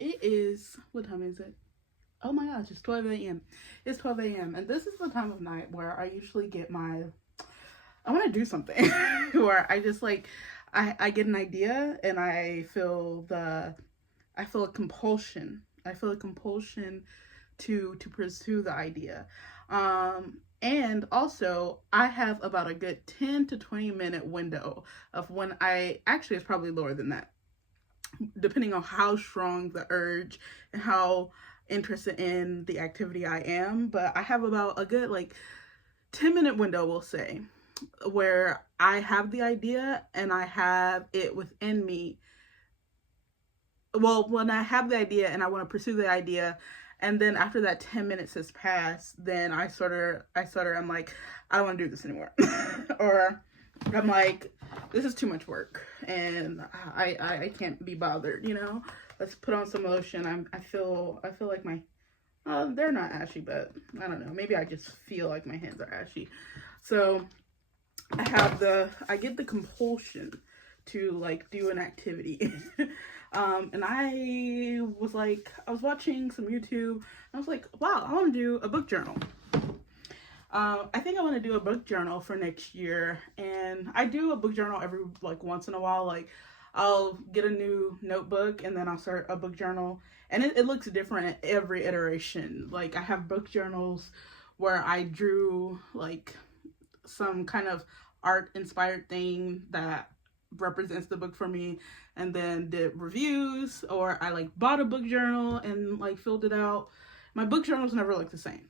It is, what time is it? Oh my gosh, it's 12 a.m. It's 12 a.m. And this is the time of night where I usually get I want to do something. Where I just like, I get an idea and I feel a compulsion. I feel a compulsion to pursue the idea. And also, I have about a good 10 to 20 minute window of when actually, it's probably lower than that, depending on how strong the urge and how interested in the activity I am. But I have about a good like 10-minute window, we'll say, where I have the idea and I have it within me. Well, when I have the idea and I want to pursue the idea, and then after that 10 minutes has passed, then I'm like, I don't want to do this anymore. Or I'm like, this is too much work and I can't be bothered, Let's put on some lotion. I feel like my they're not ashy, but I don't know, maybe I just feel like my hands are ashy. So I get the compulsion to like do an activity. And I was watching some YouTube and I was like, wow, I want to do a book journal. I think I want to do a book journal for next year, and I do a book journal every like once in a while. Like I'll get a new notebook and then I'll start a book journal, and it looks different at every iteration. Like I have book journals where I drew like some kind of art inspired thing that represents the book for me, and then did reviews, or I like bought a book journal and like filled it out. My book journals never look the same.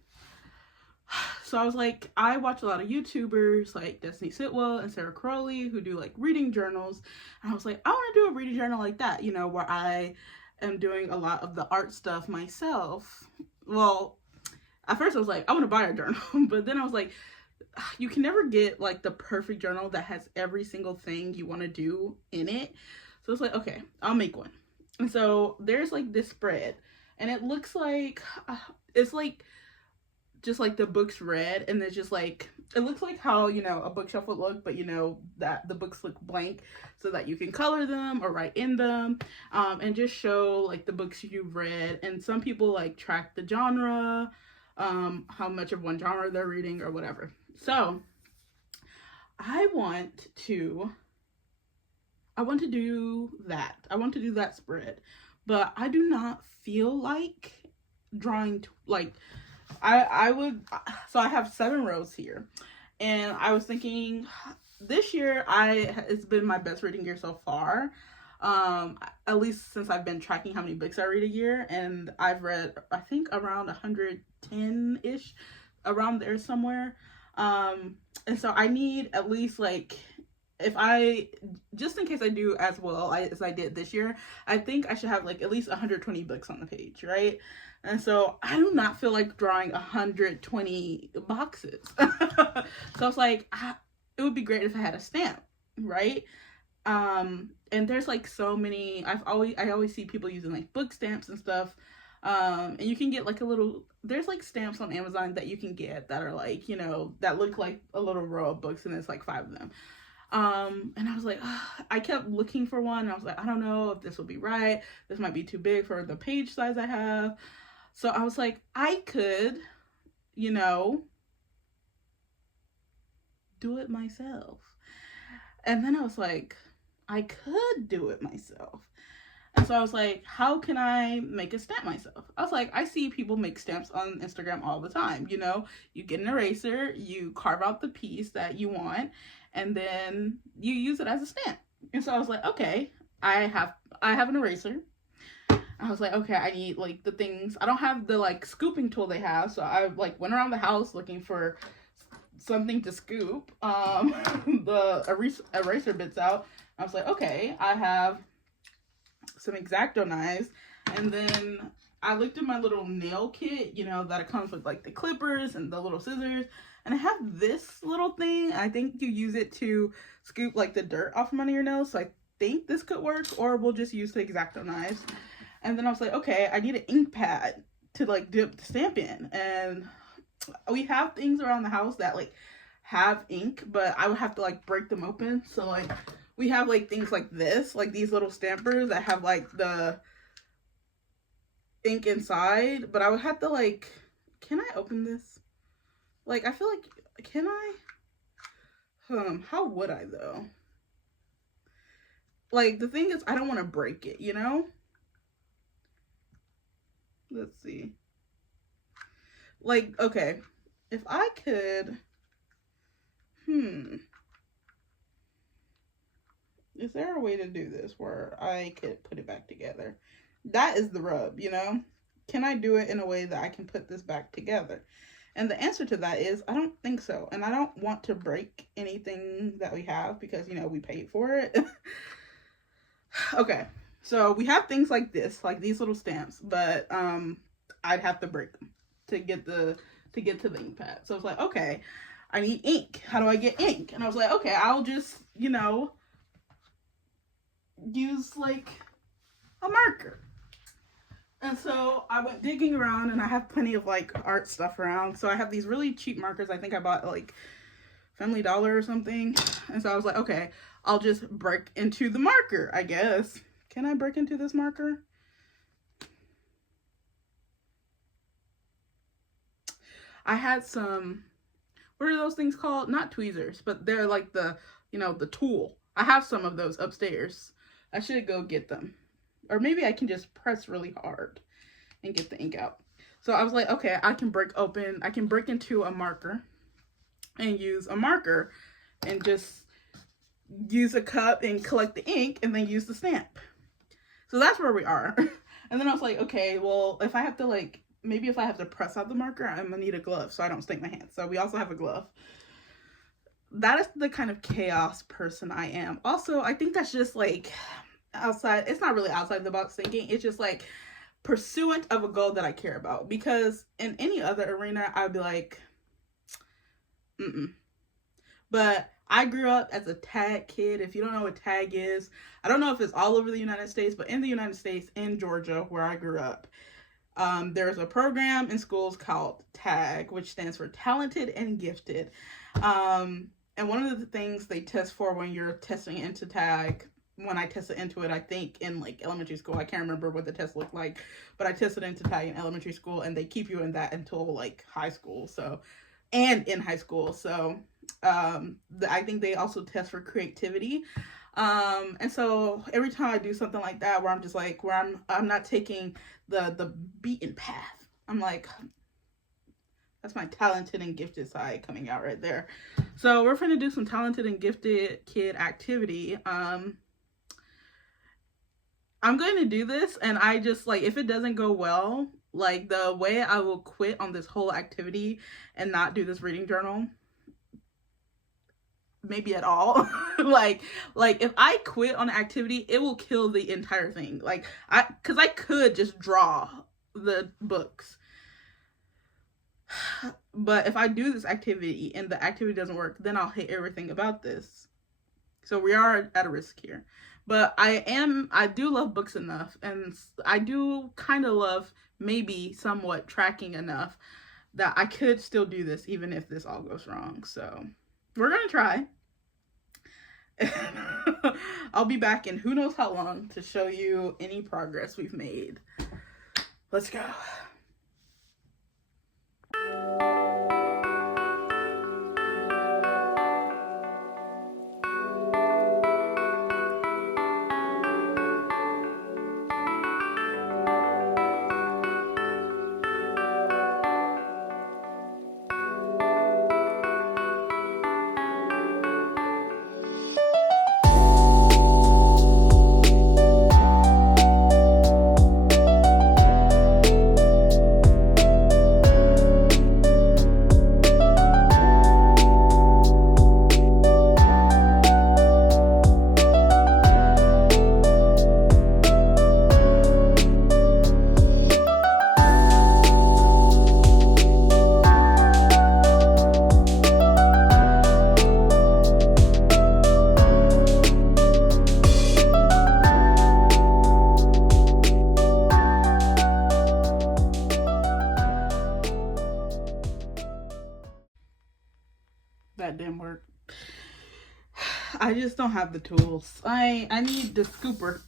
So I was like, I watch a lot of YouTubers like Destiny Sitwell and Sarah Crowley who do like reading journals. And I was like, I want to do a reading journal like that, where I am doing a lot of the art stuff myself. Well, at first I was like, I want to buy a journal. But then I was like, you can never get like the perfect journal that has every single thing you want to do in it. So it's like, okay, I'll make one. And so there's like this spread, and it looks like, it's like, just like the books read, and it's just like, it looks like how a bookshelf would look, but that the books look blank so that you can color them or write in them, and just show like the books you've read. And some people like track the genre, how much of one genre they're reading or whatever. So I want to do that. I want to do that spread, but I do not feel like drawing like I would. So I have 7 rows here, and I was thinking this year it's been my best reading year so far, at least since I've been tracking how many books I read a year, and I've read I think around 110-ish, around there somewhere. And so I need at least like, just in case I do as well as I did this year, I think I should have like at least 120 books on the page, right? And so I do not feel like drawing 120 boxes. So I was like, it would be great if I had a stamp, right? And there's like so many, I always see people using like book stamps and stuff. And you can get like there's like stamps on Amazon that you can get that are like, that look like a little row of books, and it's like 5 of them. And I was like, I kept looking for one, and I was like, I don't know if this will be right. This might be too big for the page size I have. So I was like, I could, do it myself. And then I was like, I could do it myself. And so I was like, how can I make a stamp myself? I was like, I see people make stamps on Instagram all the time. You get an eraser, you carve out the piece that you want, and then you use it as a stamp. And so I was like, okay, I have an eraser. I was like, okay, I need like the things. I don't have the like scooping tool they have, so I like went around the house looking for something to scoop the eraser bits out. I was like, okay, I have some X-Acto knives, and then I looked at my little nail kit, that it comes with like the clippers and the little scissors, and I have this little thing. I think you use it to scoop like the dirt off from under your nails, so I think this could work, or we'll just use the X-Acto knives. And then I was like, okay, I need an ink pad to like dip the stamp in, and we have things around the house that like have ink, but I would have to like break them open. So like we have like things like this, like these little stampers that have like the ink inside, but I would have to like, can I open this? Like, I feel like, can I? How would I though? Like, the thing is, I don't want to break it, you know? Let's see. Like, okay, if I could, is there a way to do this where I could put it back together? That is the rub, you know? Can I do it in a way that I can put this back together? And the answer to that is I don't think so. And I don't want to break anything that we have because, you know, we paid for it. Okay, so we have things like this, like these little stamps, but I'd have to break them to get to the ink pad. So it's like, okay, I need ink. How do I get ink? And I was like, okay, I'll just, you know, use like a marker. And so I went digging around, and I have plenty of like art stuff around. So I have these really cheap markers. I think I bought like Family Dollar or something. And so I was like, okay, I'll just break into the marker, I guess. Can I break into this marker? I had some, what are those things called? Not tweezers, but they're like the, you know, the tool. I have some of those upstairs. I should go get them. Or maybe I can just press really hard and get the ink out. So I was like, okay, I can break into a marker and use a marker and just use a cup and collect the ink and then use the stamp. So that's where we are. And then I was like, okay, well, if I have to like, maybe if I have to press out the marker, I'm gonna need a glove so I don't stink my hands. So we also have a glove. That is the kind of chaos person I am. Also, I think that's just like outside, it's not really outside the box thinking, it's just like pursuant of a goal that I care about. Because in any other arena, I'd be like, But I grew up as a tag kid. If you don't know what tag is, I don't know if it's all over the United States, but in the United States, in Georgia, where I grew up, there's a program in schools called TAG, which stands for Talented and Gifted. And one of the things they test for when you're testing into TAG, when I tested into it, I think in like elementary school, I can't remember what the test looked like, but I tested into TAG in elementary school, and they keep you in that until like high school. So, and in high school. So, I think they also test for creativity. And so every time I do something like that, where I'm just like, where I'm not taking the beaten path, I'm like, that's my talented and gifted side coming out right there. So we're going to do some talented and gifted kid activity. I'm going to do this, and I just like, if it doesn't go well, like the way I will quit on this whole activity and not do this reading journal, maybe at all. like if I quit on an activity, it will kill the entire thing. Like because I could just draw the books, but if I do this activity and the activity doesn't work, then I'll hate everything about this. So we are at a risk here. But I do love books enough, and I do kind of love maybe somewhat tracking enough that I could still do this even if this all goes wrong. So we're gonna try. I'll be back in who knows how long to show you any progress we've made. Let's go. That didn't work. I just don't have the tools. I need the scooper.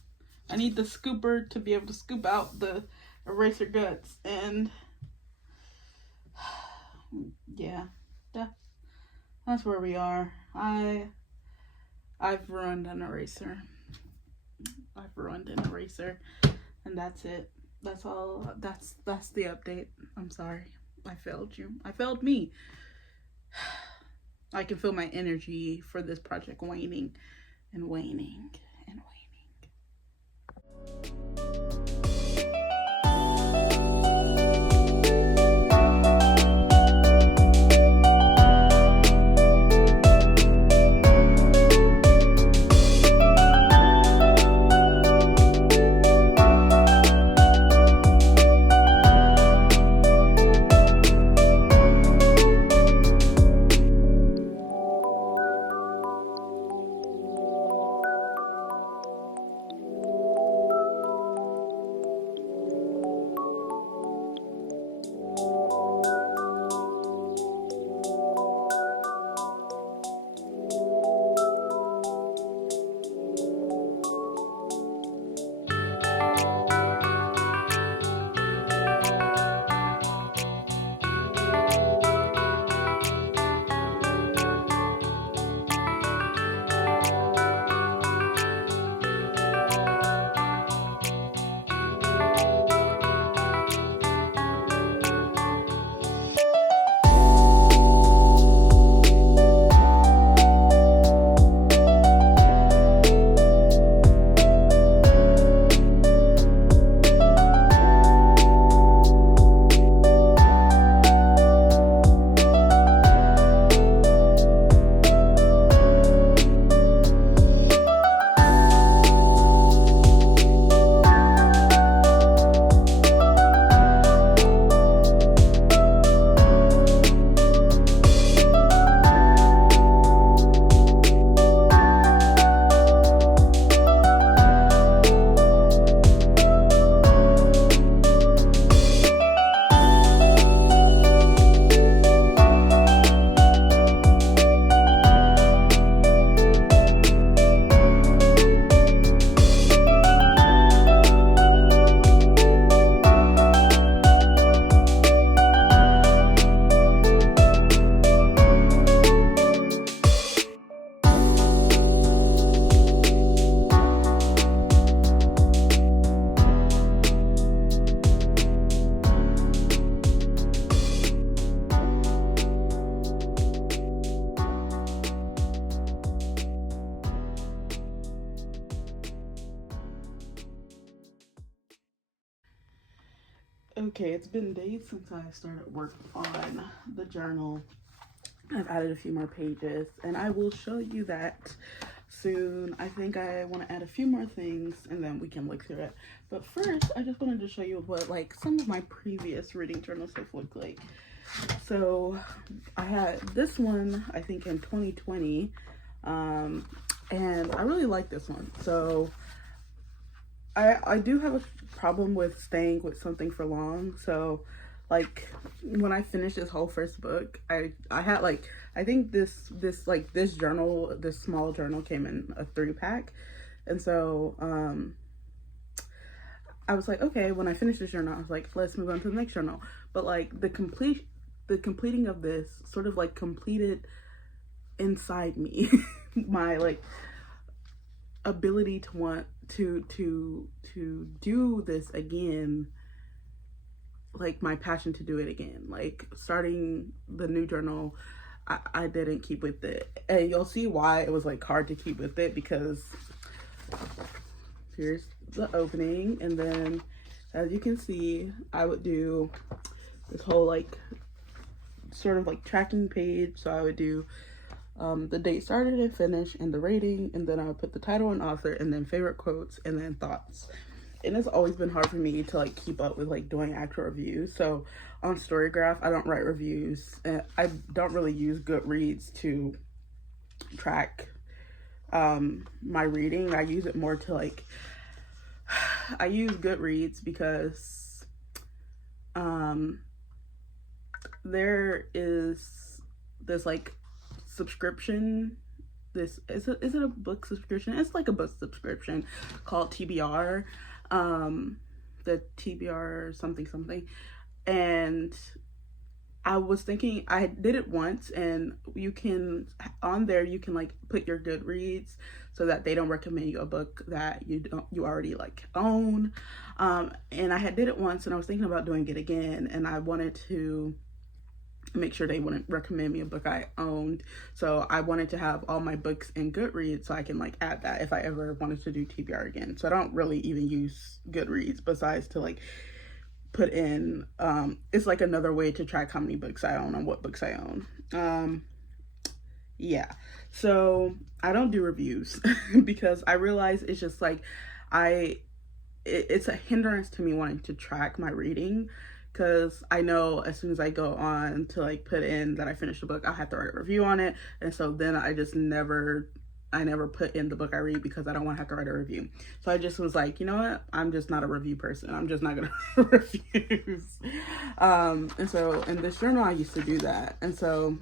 I need the scooper to be able to scoop out the eraser guts. And yeah, that's where we are. I've ruined an eraser. And that's it. That's all. That's the update. I'm sorry. I failed you. I failed me. I can feel my energy for this project waning and waning and waning. Okay, it's been days since I started work on the journal. I've added a few more pages and I will show you that soon. I think I want to add a few more things and then we can look through it. But first, I just wanted to show you what like some of my previous reading journals have looked like. So I had this one, I think in 2020, and I really like this one. So I do have a problem with staying with something for long. So like when I finished this whole first book, I had like, I think this journal, this small journal came in a 3-pack. And so I was like, okay, when I finished this journal, I was like, let's move on to the next journal. But like the completing of this sort of like completed inside me my like ability to want to do this again, like my passion to do it again. Like starting the new journal, I didn't keep with it, and you'll see why it was like hard to keep with it, because here's the opening, and then as you can see, I would do this whole like sort of like tracking page. So I would do the date started and finished and the rating, and then I would put the title and author, and then favorite quotes, and then thoughts. And it's always been hard for me to like keep up with like doing actual reviews. So on Storygraph, I don't write reviews. I don't really use Goodreads to track my reading. I use it more to like, I use Goodreads because there is this like subscription, is it a book subscription? It's like a book subscription called TBR, the TBR something something, and I was thinking, I did it once, and you can, on there you can like put your Goodreads so that they don't recommend you a book that you already like own. And I did it once, and I was thinking about doing it again, and I wanted to make sure they wouldn't recommend me a book I owned. So I wanted to have all my books in Goodreads so I can like add that if I ever wanted to do TBR again. So I don't really even use Goodreads besides to like put in, it's like another way to track how many books I own and what books I own. Yeah, so I don't do reviews because I realize it's just like, it's a hindrance to me wanting to track my reading, because I know as soon as I go on to like put in that I finished the book, I'll have to write a review on it. And so then I never put in the book I read because I don't want to have to write a review. So I just was like, you know what? I'm just not a review person. I'm just not going to reviews. And so in this journal, I used to do that. And so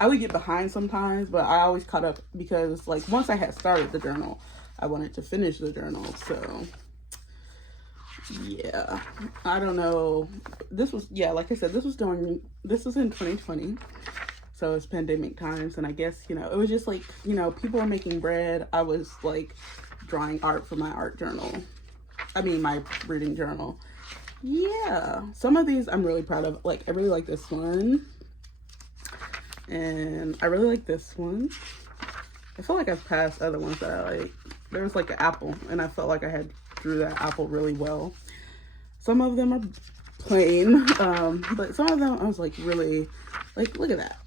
I would get behind sometimes, but I always caught up because like once I had started the journal, I wanted to finish the journal. So yeah, I don't know. This was, yeah, like I said, this was in 2020. So it's pandemic times, and I guess, you know, it was just like, you know, people were making bread. I was like drawing art for my art journal. I mean, my reading journal. Yeah, some of these I'm really proud of. Like, I really like this one. And I really like this one. I feel like I've passed other ones that I like. There was like an apple, and I felt like I drew that apple really well. Some of them are plain, but some of them I was like really, like, look at that.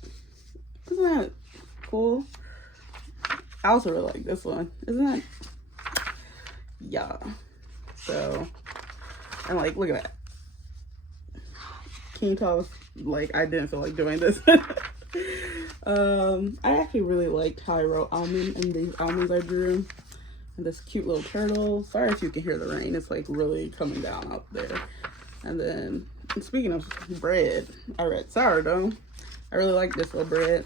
Isn't that cool? I also really like this one. Isn't that? Yeah. So, and like, look at that. Can you tell, like, I didn't feel like doing this. I actually really liked how I wrote almond and these almonds I drew. And this cute little turtle. Sorry if you can hear the rain. It's like really coming down out there. And then, speaking of bread, I read sourdough. I really like this little bread.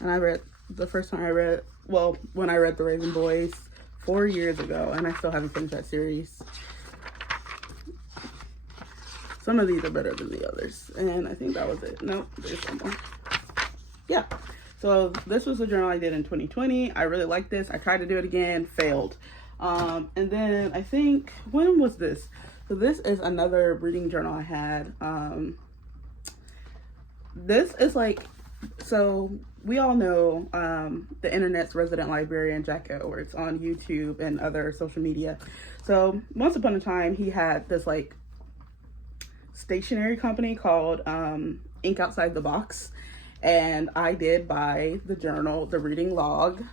And I read, the first time I read, well, when I read The Raven Boys 4 years ago, and I still haven't finished that series. Some of these are better than the others. And I think that was it. Nope, there's one more. Yeah. So this was a journal I did in 2020. I really liked this. I tried to do it again, failed. And then I think, when was this? So this is another reading journal I had. This is like, so we all know the internet's resident librarian, Jack Edwards, on YouTube and other social media. So once upon a time, he had this like stationery company called Ink Outside the Box. And I did buy the journal, the reading log.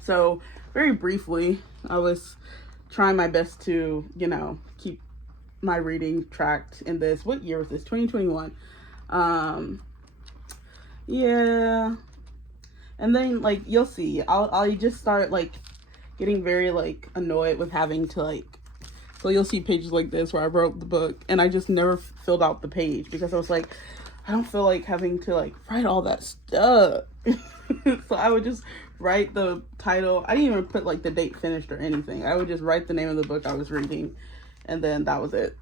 So very briefly, I was trying my best to, you know, keep my reading tracked in this. What year was this? 2021. Yeah. And then like, you'll see, I'll just start like getting very like annoyed with having to like, so you'll see pages like this where I wrote the book and I just never filled out the page because I was like, I don't feel like having to like write all that stuff. So I would just write the title. I didn't even put like the date finished or anything. I would just write the name of the book I was reading, and then that was it.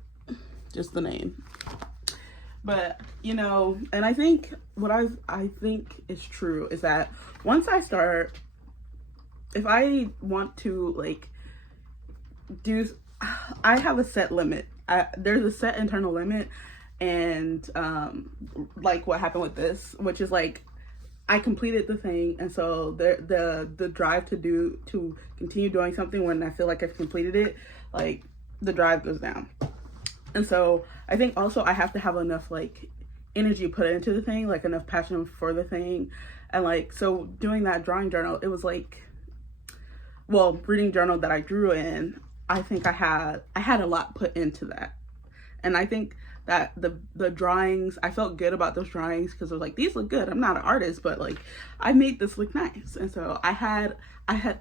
Just the name. But, you know, and I think what I think is true is that once I start, if I want to like do, I have a set limit. There's a set internal limit. And like what happened with this, which is like I completed the thing, and so the drive to continue doing something when I feel like I've completed it, like the drive goes down. And so I think also I have to have enough like energy put into the thing, like enough passion for the thing. And like, so doing that drawing journal, it was like, well, reading journal that I drew in, I think I had a lot put into that. And I think that the drawings, I felt good about those drawings because I was like, these look good. I'm not an artist, but like I made this look nice. And so I had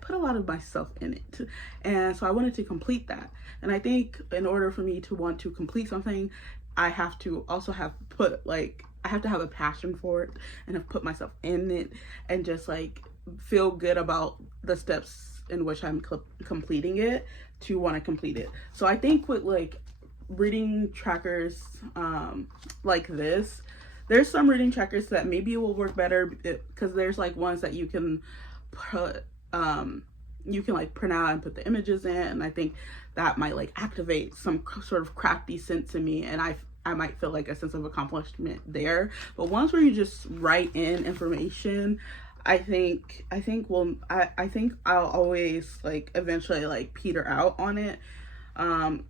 put a lot of myself in it. And so I wanted to complete that. And I think in order for me to want to complete something, I have to also have put like, I have to have a passion for it and have put myself in it and just like feel good about the steps in which I'm completing it to want to complete it. So I think with like reading trackers like this, there's some reading trackers that maybe will work better because there's like ones that you can put like print out and put the images in, and I think that might like activate some sort of crafty sense in me, and I might feel like a sense of accomplishment there. But ones where you just write in information, I think I'll always like eventually like peter out on it,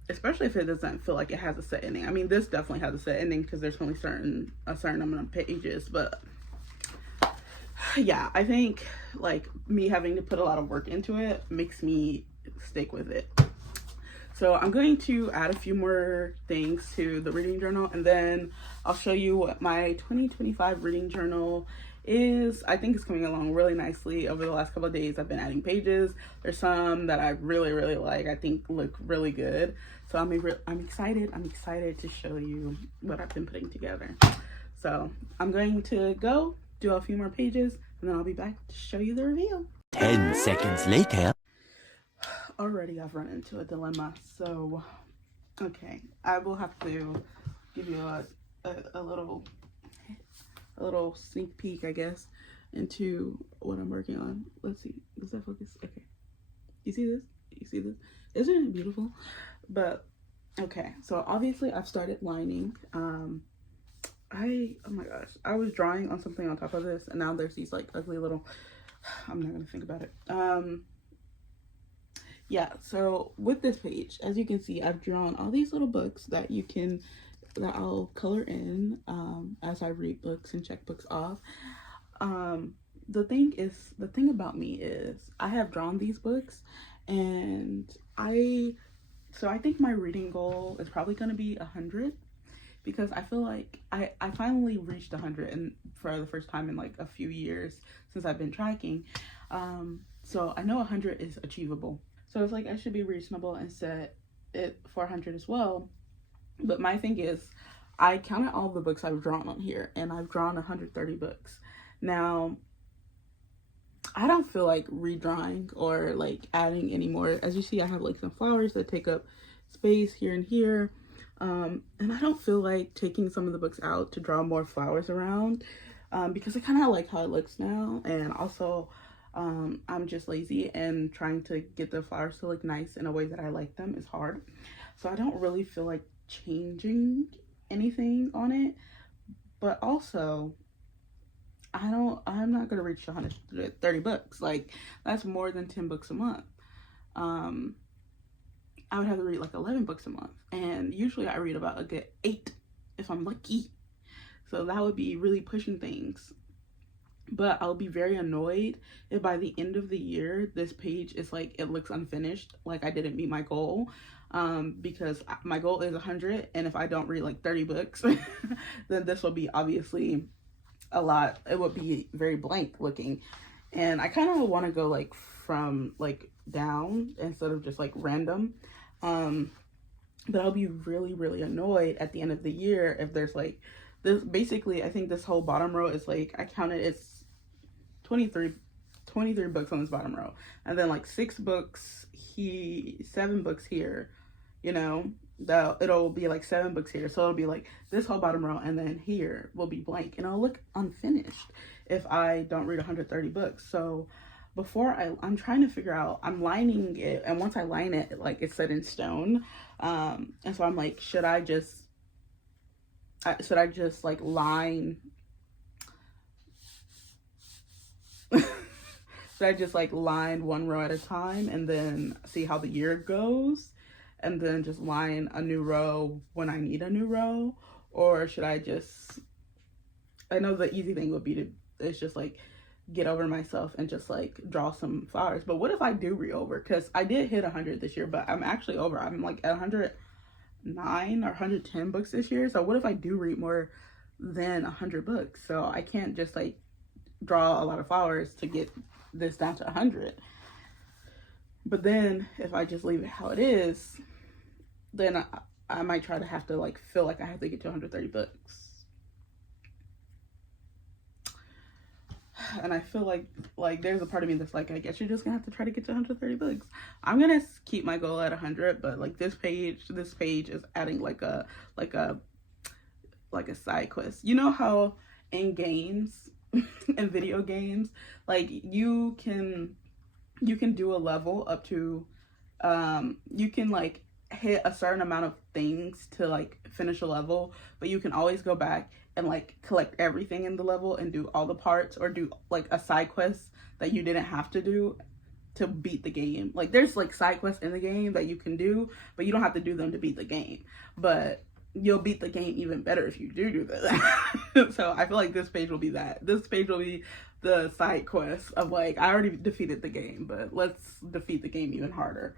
especially if it doesn't feel like it has a set ending. I mean, this definitely has a set ending because there's only a certain amount of pages, but yeah, I think like me having to put a lot of work into it makes me stick with it. So I'm going to add a few more things to the reading journal, and then I'll show you what my 2025 reading journal is. I think it's coming along really nicely. Over the last couple of days, I've been adding pages. There's some that I really, really like. I think look really good. So I'm excited. I'm excited to show you what I've been putting together. So I'm going to go do a few more pages, and then I'll be back to show you the reveal. 10 seconds later. Already I've run into a dilemma, so okay, I will have to give you a little sneak peek, I guess, into what I'm working on. Let's see, does that focus? Okay, you see this? Isn't it beautiful? But okay, so obviously I've started lining. Oh my gosh, I was drawing on something on top of this, and now there's these like ugly little, I'm not gonna think about it. Yeah, so with this page, as you can see, I've drawn all these little books that I'll color in as I read books and check books off. The thing about me is I have drawn these books, and I think my reading goal is probably going to be 100, because I feel like I finally reached 100 and for the first time in like a few years since I've been tracking. So I know 100 is achievable. So it's like I should be reasonable and set it for 100 as well. But my thing is, I counted all the books I've drawn on here, and I've drawn 130 books. Now, I don't feel like redrawing or like adding anymore. As you see, I have like some flowers that take up space here and here. And I don't feel like taking some of the books out to draw more flowers around, because I kind of like how it looks now. And also, I'm just lazy, and trying to get the flowers to look nice in a way that I like them is hard. So I don't really feel like changing anything on it. But also, I'm not gonna reach 130 books. Like, that's more than 10 books a month. I would have to read like 11 books a month, and usually I read about a good 8 if I'm lucky. So that would be really pushing things. But I'll be very annoyed if by the end of the year this page is like, it looks unfinished, like I didn't meet my goal, because my goal is 100, and if I don't read like 30 books then this will be obviously a lot. It would be very blank looking, and I kind of want to go like from like down instead of just like random. But I'll be really, really annoyed at the end of the year if there's like this. Basically, I think this whole bottom row is like, I counted, it's 23 books on this bottom row, and then like 7 books here, you know, it'll be like 7 books here. So it'll be like this whole bottom row, and then here will be blank, and it'll look unfinished if I don't read 130 books. So before I'm trying to figure out, I'm lining it, and once I line it, like it's set in stone. And so I'm like, should I just like line should I just like line one row at a time and then see how the year goes, and then just line a new row when I need a new row? Or should I just, I know the easy thing would be is just like get over myself and just like draw some flowers. But what if I do read over? Because I did hit 100 this year, but I'm actually over. I'm like at 109 or 110 books this year. So what if I do read more than 100 books? So I can't just like draw a lot of flowers to get this down to 100. But then if I just leave it how it is, then I might try to have to like feel like I have to get to 130 books. And I feel like there's a part of me that's like, I guess you're just gonna have to try to get to 130 books. I'm gonna keep my goal at 100, but like this page is adding like a side quest. You know how in games, in video games, like you can do a level up to, you can like hit a certain amount of things to like finish a level, but you can always go back and like collect everything in the level and do all the parts, or do like a side quest that you didn't have to do to beat the game. Like there's like side quests in the game that you can do, but you don't have to do them to beat the game. But you'll beat the game even better if you do that. So I feel like this page will be that. This page will be the side quest of like, I already defeated the game, but let's defeat the game even harder.